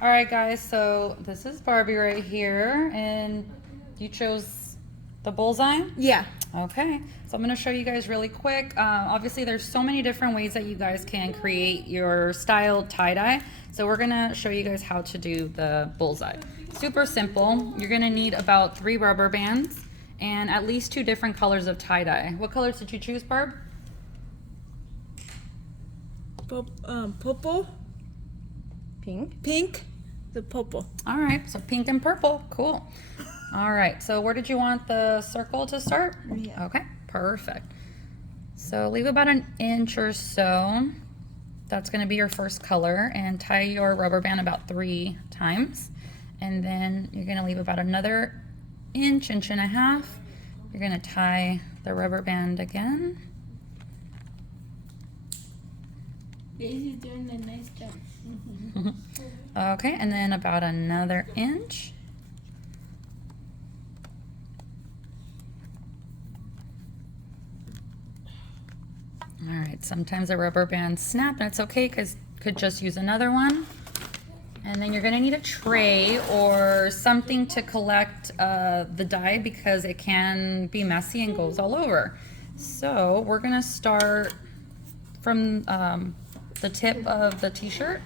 All right, guys, so this is Barbie right here, and you chose the bullseye? Yeah. Okay, so I'm going to show you guys really quick. Obviously, there's so many different ways that you guys can create your styled tie-dye. So we're going to show you guys how to do the bullseye. Super simple. You're going to need about 3 rubber bands and at least 2 different colors of tie-dye. What colors did you choose, Barb? Purple, pink, the purple. All right, so pink and purple. Cool. All right, so where did you want the circle to start? Yeah. Okay, perfect. So leave about an inch or so. That's going to be your first color, and tie your rubber band about 3 times. And then you're going to leave about another inch, inch and a half. You're going to tie the rubber band again. Daisy's doing a nice job. Okay, and then about another inch. All right, sometimes the rubber bands snap, and it's okay because could just use another one. And then you're gonna need a tray or something to collect the dye because it can be messy and goes all over. So we're gonna start from the tip of the t-shirt.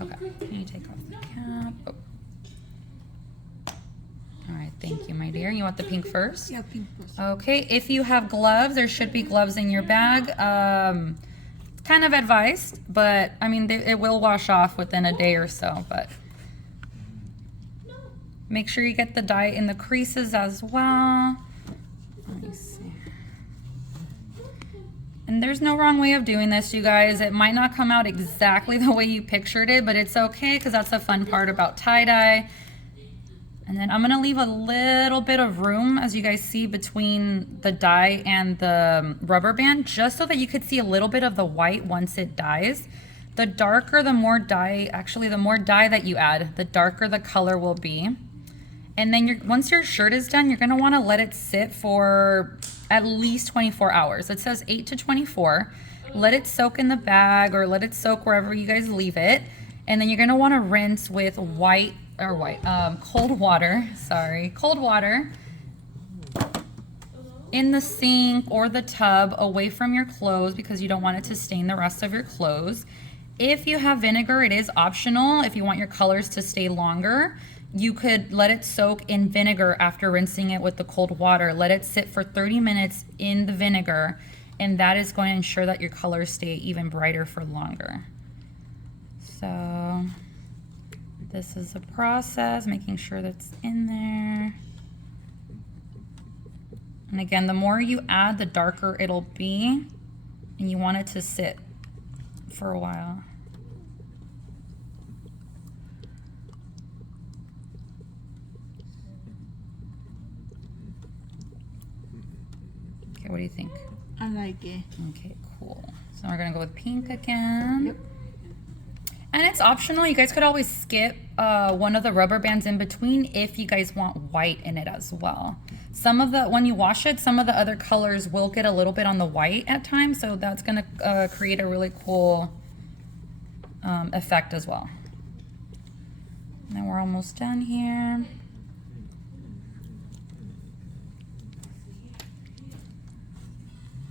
Okay, can you take off the cap? Oh. All right, thank you, my dear. You want the pink first? Yeah, pink first. Okay, if you have gloves, there should be gloves in your bag. Kind of advised, but I mean, it will wash off within a day or so, but make sure you get the dye in the creases as well. Let me see. And there's no wrong way of doing this, you guys. It might not come out exactly the way you pictured it, but it's okay because that's the fun part about tie-dye. And then I'm gonna leave a little bit of room, as you guys see, between the dye and the rubber band, just so that you could see a little bit of the white once it dyes. The darker, the more dye, actually the more dye that you add, the darker the color will be. And then once your shirt is done, you're gonna wanna let it sit for at least 24 hours. It says 8 to 24. Let it soak in the bag or let it soak wherever you guys leave it. And then you're gonna wanna rinse with cold water, cold water in the sink or the tub away from your clothes because you don't want it to stain the rest of your clothes. If you have vinegar, it is optional. If you want your colors to stay longer, you could let it soak in vinegar after rinsing it with the cold water. Let it sit for 30 minutes in the vinegar, and that is going to ensure that your colors stay even brighter for longer. So this is a process, making sure that's in there. And again, the more you add, the darker it'll be, and you want it to sit for a while. Okay, what do you think? I like it. Okay, cool. So we're gonna go with pink again. Yep. And it's optional. You guys could always skip one of the rubber bands in between if you guys want white in it as well. When you wash it, some of the other colors will get a little bit on the white at times, so that's gonna create a really cool effect as well. And then we're almost done here.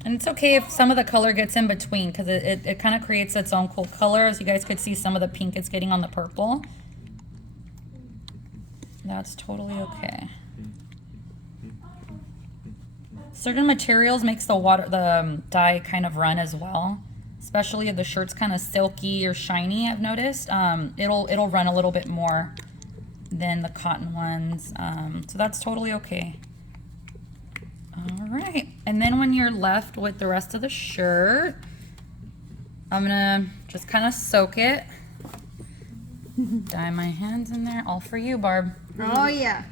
And it's okay if some of the color gets in between because it kind of creates its own cool color. As you guys could see, some of the pink is getting on the purple. That's totally okay. Certain materials makes the dye kind of run as well. Especially if the shirt's kind of silky or shiny, I've noticed. It'll run a little bit more than the cotton ones. So that's totally okay. All right, and then when you're left with the rest of the shirt, I'm gonna just kind of soak it. Dye my hands in there, all for you, Barb. Oh yeah,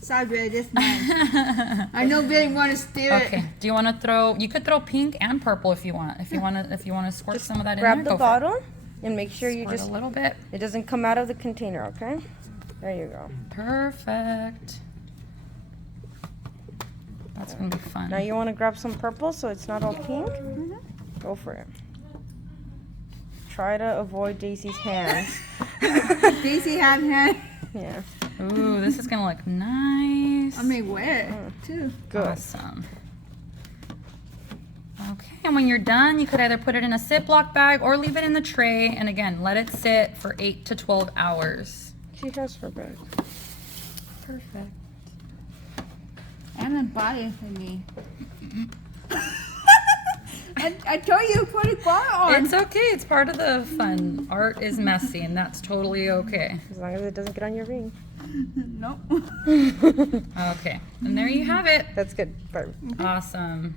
sorry, this mine. I know Billy want to steal it. Okay, do you want to throw? You could throw pink and purple if you want. If you want to squirt some of that in there. Grab the bottle and make sure you Squirt just a little bit. it doesn't come out of the container. Okay, there you go. Perfect. That's gonna be fun. Now you want to grab some purple so it's not all pink. Go for it. Try to avoid Daisy's hands. Casey had hand. Yeah. Ooh, this is gonna look nice. I mean, wet too. Good. Awesome. Okay, and when you're done, you could either put it in a Ziploc bag or leave it in the tray, and again, let it sit for 8 to 12 hours. She has her bag. Perfect. And then buy it for me. I told you to put a bar on. It's okay, it's part of the fun. Art is messy, and that's totally okay. As long as it doesn't get on your ring. Nope. Okay, and there you have it. That's good. Barb. Awesome.